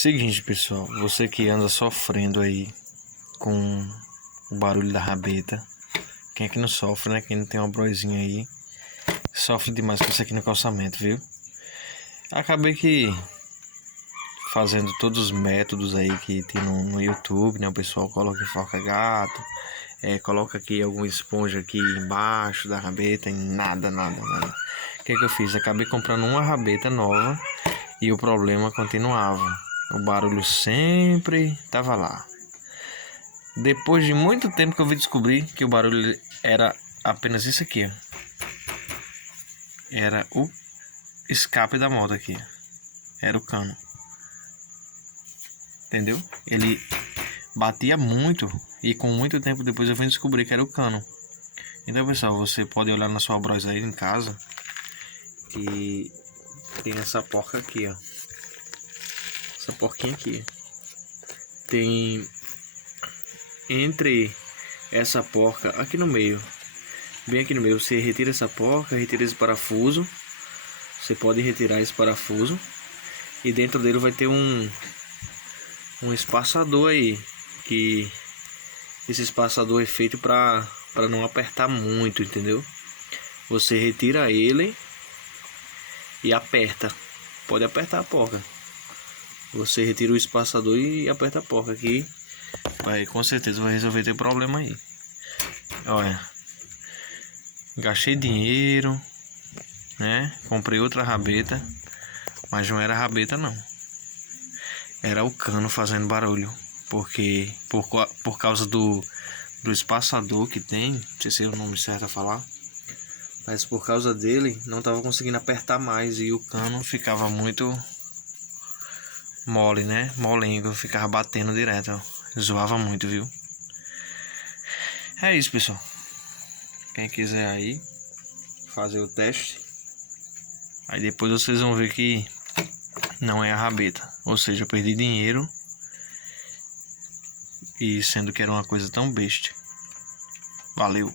Seguinte, pessoal, você que anda sofrendo aí com o barulho da rabeta, quem é que não sofre, né? Quem não tem uma broizinha aí, sofre demais com isso aqui no calçamento, viu? Acabei que fazendo todos os métodos aí que tem no YouTube, né? O pessoal coloca enforca gato, coloca aqui alguma esponja aqui embaixo da rabeta e nada. O que eu fiz? Acabei comprando uma rabeta nova e o problema continuava. O barulho sempre estava lá. Depois de muito tempo que eu vim descobrir que o barulho era apenas isso aqui, ó. Era o escape da moto aqui. Era o cano. Entendeu? Ele batia muito e com muito tempo depois eu vim descobrir que era o cano. Então, pessoal, você pode olhar na sua bros aí em casa que tem essa porca aqui, ó. Essa porquinha aqui. Tem entre essa porca aqui no meio, bem aqui no meio, você retira essa porca, retira esse parafuso. Você pode retirar esse parafuso e dentro dele vai ter um espaçador aí, que esse espaçador é feito para não apertar muito, entendeu? Você retira ele e aperta, pode apertar a porca. Você retira o espaçador e aperta a porca aqui, com certeza vai resolver teu problema aí. Olha, gastei dinheiro, né? Comprei outra rabeta, mas não era rabeta não. Era o cano fazendo barulho, porque por causa do espaçador que tem, não sei se é o nome certo a falar, mas por causa dele não estava conseguindo apertar mais e o cano ficava muito mole, né? Molengo, ficava batendo direto, ó. Zoava muito, viu? É isso, pessoal. Quem quiser aí fazer o teste, aí depois vocês vão ver que não é a rabeta. Ou seja, eu perdi dinheiro e sendo que era uma coisa tão besta. Valeu.